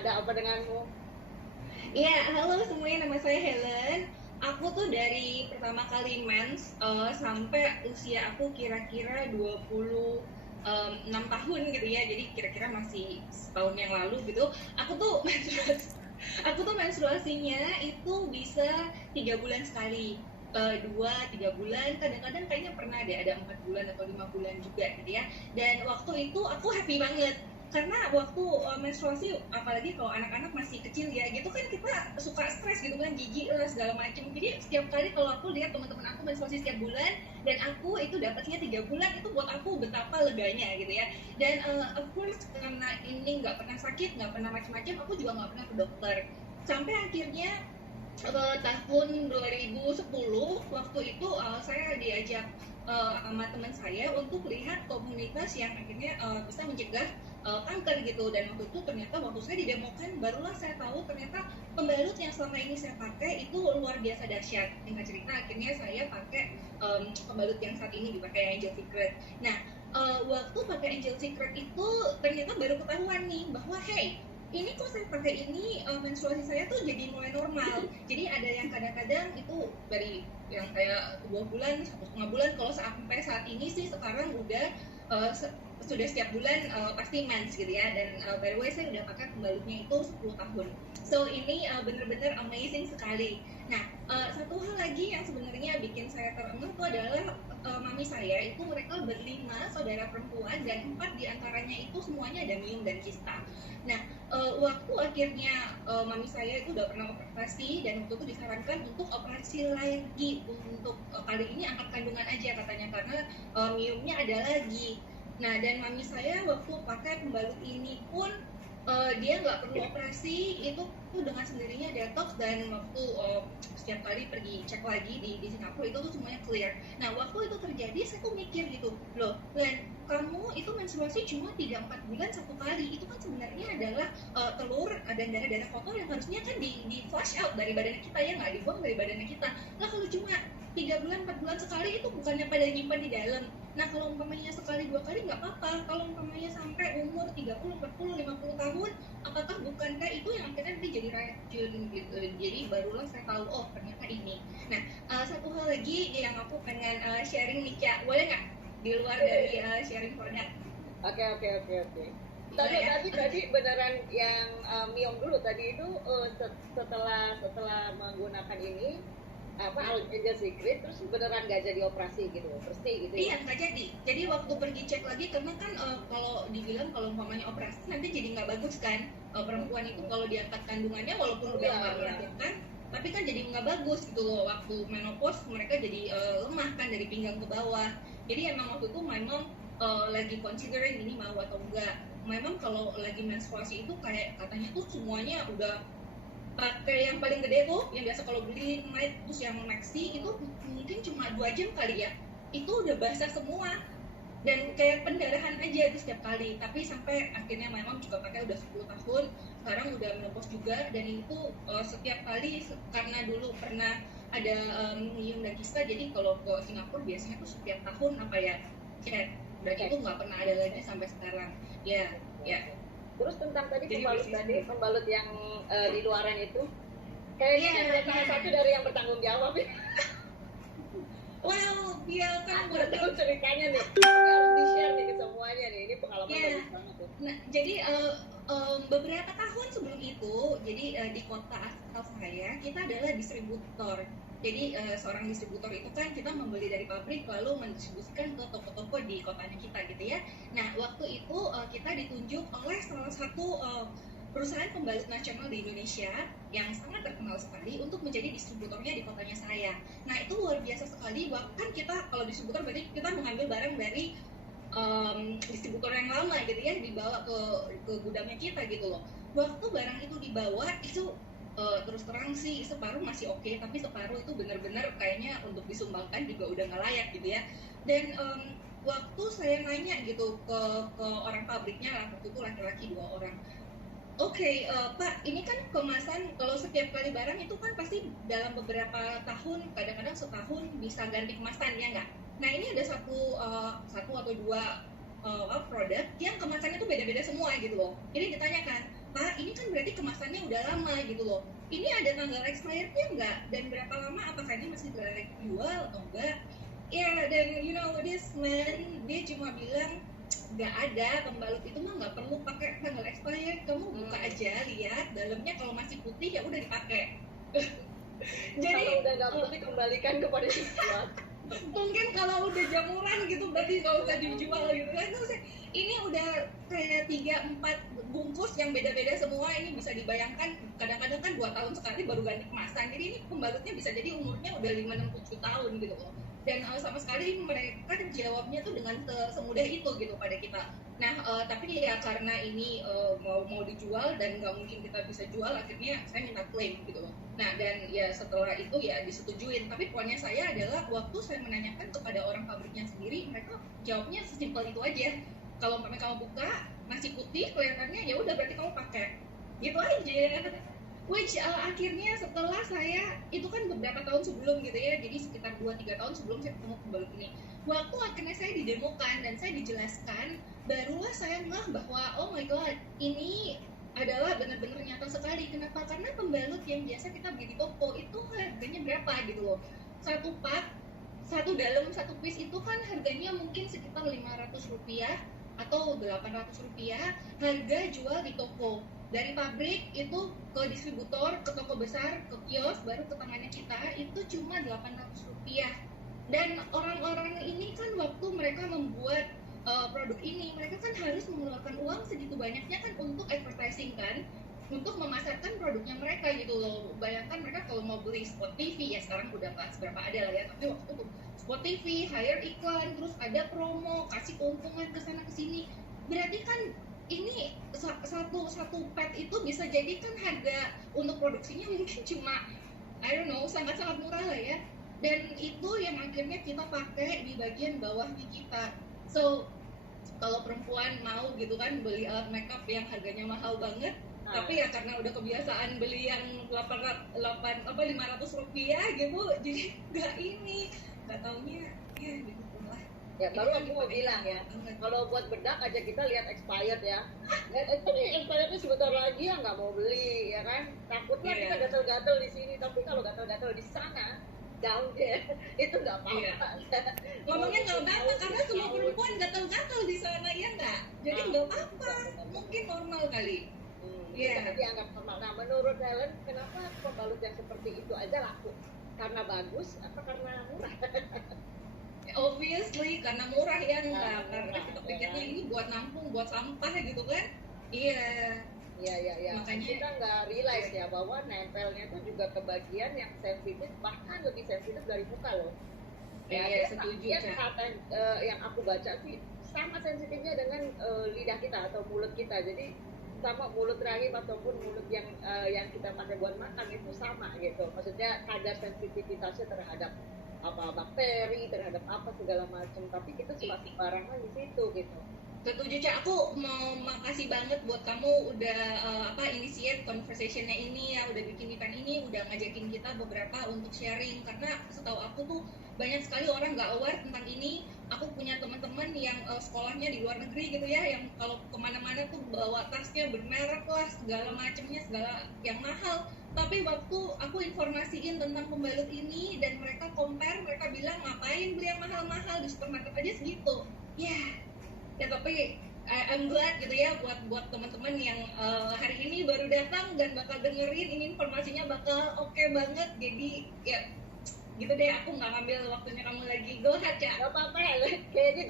Ada apa denganmu? Iya, halo semuanya, nama saya Helen. Aku tuh dari pertama kali mens sampai usia aku kira-kira 26 tahun gitu ya. Jadi kira-kira masih setahun yang lalu gitu. Aku tuh menstruasinya itu bisa 3 bulan sekali. 2-3 bulan, kadang-kadang kayaknya pernah deh ada 4 bulan atau 5 bulan juga gitu ya. Dan waktu itu aku happy banget karena waktu menstruasi, apalagi kalau anak-anak masih kecil ya gitu kan, kita suka stres gitu kan, jijik lah segala macem. Jadi setiap kali kalau aku lihat teman-teman aku menstruasi setiap bulan dan aku itu dapatnya 3 bulan, itu buat aku betapa leganya gitu ya. Dan of course karena ini nggak pernah sakit, nggak pernah macam-macam, aku juga nggak pernah ke dokter sampai akhirnya tahun 2010 waktu itu saya diajak sama teman saya untuk lihat komunitas yang akhirnya bisa mencegah kanker gitu. Dan waktu itu ternyata waktu saya didemokan barulah saya tahu ternyata pembalut yang selama ini saya pakai itu luar biasa dahsyat. Singkat cerita akhirnya saya pakai pembalut yang saat ini dipakai Angel Secret. Nah, waktu pakai Angel Secret itu ternyata baru ketahuan nih bahwa hey, ini kok saya pakai ini menstruasi saya tuh jadi mulai normal. Jadi ada yang kadang-kadang itu dari yang kayak 2 bulan, 1,5 bulan. Kalau sampai saat ini sih sekarang udah uh, se- sudah setiap bulan pasti mens gitu ya. Dan by the way saya udah pakai pembalutnya itu 10 tahun. So ini bener-bener amazing sekali. Nah, satu hal lagi yang sebenarnya bikin saya terengah itu adalah mami saya itu mereka berlima saudara perempuan dan 4 diantaranya itu semuanya ada miom dan kista. Nah, waktu akhirnya mami saya itu udah pernah operasi dan waktu itu disarankan untuk operasi lagi untuk kali ini angkat kandungan aja katanya karena miumnya ada lagi. Nah, dan mami saya waktu pakai pembalut ini pun dia nggak perlu operasi, itu dengan sendirinya detox. Dan waktu setiap kali pergi cek lagi di Singapura itu tuh semuanya clear. Nah, waktu itu terjadi saya tuh mikir gitu, loh Len, kamu itu menstruasi cuma 3-4 bulan satu kali, itu kan sebenarnya adalah telur dan darah-darah kotor yang harusnya kan di flush out dari badan kita ya, nggak dibuang dari badan kita. Nah, kalau cuma 3 bulan 4 bulan sekali itu bukannya pada nyimpan di dalam. Nah, kalau umpamanya sekali 2 kali nggak apa-apa. Kalau umpamanya sampai umur 30, 40, 50 tahun, apakah bukankah itu yang akhirnya nanti jadi racun gitu. Jadi barulah saya tahu, oh ternyata ini. Nah, satu hal lagi yang aku pengen sharing nih Cak, boleh nggak di luar dari sharing produk? Oke. Boleh ya? Tadi beneran yang Miom dulu tadi itu setelah menggunakan ini apa Angel Secret terus beneran nggak jadi operasi gitu, bersih gitu ya? Iya, nggak jadi. Jadi waktu pergi cek lagi, karena kan kalau dibilang kalau umpamanya operasi nanti jadi nggak bagus kan. Perempuan itu kalau diangkat kandungannya walaupun udah nggak Iya. melahirkan, tapi kan jadi nggak bagus gitu loh. Waktu menopause mereka jadi lemah kan dari pinggang ke bawah. Jadi emang waktu itu memang lagi considering ini mau atau enggak. Memang kalau lagi menstruasi itu kayak katanya tuh semuanya udah pakai yang paling gede tuh yang biasa kalau beli night, terus yang maxi itu mungkin cuma 2 jam kali ya, itu udah basah semua dan kayak pendarahan aja itu setiap kali. Tapi sampai akhirnya memang juga pakai udah 10 tahun, sekarang udah menopause juga. Dan itu setiap kali karena dulu pernah ada minum dan kista, jadi kalau ke Singapura biasanya tuh setiap tahun apa ya cek, dan Cek. itu nggak pernah ada lagi sampai sekarang ya. Ya, Terus tentang tadi jadi pembalut yang di luaran itu, iya, kayaknya salah iya. satu dari yang bertanggung jawab ya. Well, ya kan Aku buat tahu ceritanya nih, harus di share nih ke semuanya nih. Ini pengalaman ya. bagus banget tuh. Nah, jadi beberapa tahun sebelum itu, jadi di kota asal saya, kita adalah distributor. Jadi seorang distributor itu kan kita membeli dari pabrik lalu mendistribusikan ke toko-toko di kotanya kita gitu ya. Nah, waktu itu kita ditunjuk oleh salah satu perusahaan pembalut nasional di Indonesia yang sangat terkenal sekali untuk menjadi distributornya di kotanya saya. Nah, itu luar biasa sekali. Bahkan kita kalau distributor berarti kita mengambil barang dari distributor yang lama gitu ya, dibawa ke gudangnya kita gitu loh. Waktu barang itu dibawa itu terus terang sih separuh masih oke, tapi separuh itu benar-benar kayaknya untuk disumbangkan juga udah nggak layak gitu ya. Dan waktu saya nanya gitu ke orang pabriknya lah, waktu itu laki-laki 2 orang. Oke, Pak, ini kan kemasan kalau setiap kali barang itu kan pasti dalam beberapa tahun, kadang-kadang setahun bisa ganti kemasan ya nggak? Nah, ini ada satu atau dua produk yang kemasannya tuh beda-beda semua gitu loh. Jadi ditanyakan, Pak, ini kan berarti kemasannya udah lama gitu loh. Ini ada tanggal expirednya nggak, dan berapa lama, apakah ini masih layak dijual atau enggak. Ya, dan you know this man, dia cuma bilang nggak ada, pembalut itu mah nggak perlu pakai tanggal expired, kamu buka aja, lihat dalamnya, kalau masih putih ya udah dipakai. Jadi Kalau udah nggak putih kembalikan kepada penjual. mungkin kalau udah jamuran gitu berarti nggak usah dijual gitu kan. Terus ini udah kayak 3-4 bungkus yang beda-beda semua, ini bisa dibayangkan kadang-kadang kan 2 tahun sekali baru ganti kemasan, jadi ini pembalutnya bisa jadi umurnya udah 5-6-7 tahun gitu loh. Dan sama sekali mereka jawabnya tuh dengan semudah itu gitu pada kita. Nah, tapi ya karena ini mau dijual dan nggak mungkin kita bisa jual, akhirnya saya minta claim gitu loh. Nah, dan ya setelah itu ya disetujuin. Tapi poinnya saya adalah waktu saya menanyakan kepada orang pabriknya sendiri, mereka jawabnya sesimpel itu aja. Kalau kamu buka masih putih kelihatannya, ya udah berarti kamu pakai. Gitu aja. Which akhirnya setelah saya, itu kan beberapa tahun sebelum gitu ya, jadi sekitar 2-3 tahun sebelum saya ketemu pembalut ini, waktu akhirnya saya didemokan dan saya dijelaskan, barulah saya ngeh bahwa oh my god, ini adalah benar-benar nyata sekali. Kenapa? Karena pembalut yang biasa kita beli di toko itu harganya berapa gitu loh. Satu pak, satu dalam satu piece itu kan harganya mungkin sekitar 500 rupiah atau 800 rupiah harga jual di toko. Dari pabrik itu ke distributor, ke toko besar, ke kios, baru ke tangannya kita itu cuma 800 rupiah. Dan orang-orang ini kan waktu mereka membuat produk ini, mereka kan harus mengeluarkan uang segitu banyaknya kan untuk advertising kan, untuk memasarkan produknya mereka gitu loh. Bayangkan mereka kalau mau beli spot TV, ya sekarang udah nggak seberapa ada lah ya, tapi waktu itu spot TV, hire iklan, terus ada promo, kasih keuntungan ke sana ke sini. Berarti kan ini satu pet itu bisa jadi kan harga untuk produksinya mungkin cuma I don't know, sangat-sangat murah lah ya. Dan itu yang akhirnya kita pakai di bagian bawahnya kita. So kalau perempuan mau gitu kan beli alat makeup yang harganya mahal banget, tapi ya karena udah kebiasaan beli yang 500 rupiah gitu, jadi nggak taunya ya gitu lah. Ya baru aku mau bilang ya, kalau buat bedak aja kita lihat expired ya. Lihat expirednya sebentar lagi ya nggak mau beli ya kan. Takutlah kita gatel-gatel di sini, tapi kalau gatel-gatel di sana down deh itu nggak apa-apa. Ngomongnya nggak apa-apa karena semua perempuan gatel-gatel di sana ya nggak. Jadi nggak apa-apa, mungkin normal kali. Kita dianggap normal. Nah menurut Helen, kenapa pembalut yang seperti itu aja laku? Karena bagus apa karena murah? Obviously karena murah ya, enggak karena kita pikirnya ini buat nampung, buat sampah gitu kan. Iya. Makanya kita nggak realize ya bahwa nempelnya itu juga ke bagian yang sensitif, bahkan lebih sensitif dari muka loh. Iya, setuju. Yang aku baca sih sama sensitifnya dengan lidah kita atau mulut kita. Jadi sama mulut rahim ataupun mulut yang kita pakai buat makan itu sama gitu. Maksudnya kadar sensitivitasnya terhadap apa bakteri, terhadap apa segala macam, tapi kita suka sembarangan di situ gitu. Setuju, Cak. Aku mau makasih banget buat kamu udah initiate conversationnya ini ya, udah bikin event ini, udah ngajakin kita beberapa untuk sharing, karena setahu aku tuh banyak sekali orang nggak aware tentang ini. Aku punya teman-teman yang sekolahnya di luar negeri gitu ya, yang kalau kemana-mana tuh bawa tasnya bermerek lah, segala macamnya, segala yang mahal. Tapi waktu aku informasiin tentang pembalut ini dan mereka compare, mereka bilang ngapain beli yang mahal-mahal, di supermarket aja segitu. Ya tapi I'm glad gitu ya buat teman-teman yang hari ini baru datang dan bakal dengerin ini, informasinya bakal oke banget. Jadi ya gitu deh, aku nggak ngambil waktunya kamu lagi. Go ahead, Cak. Gak apa-apa, kayaknya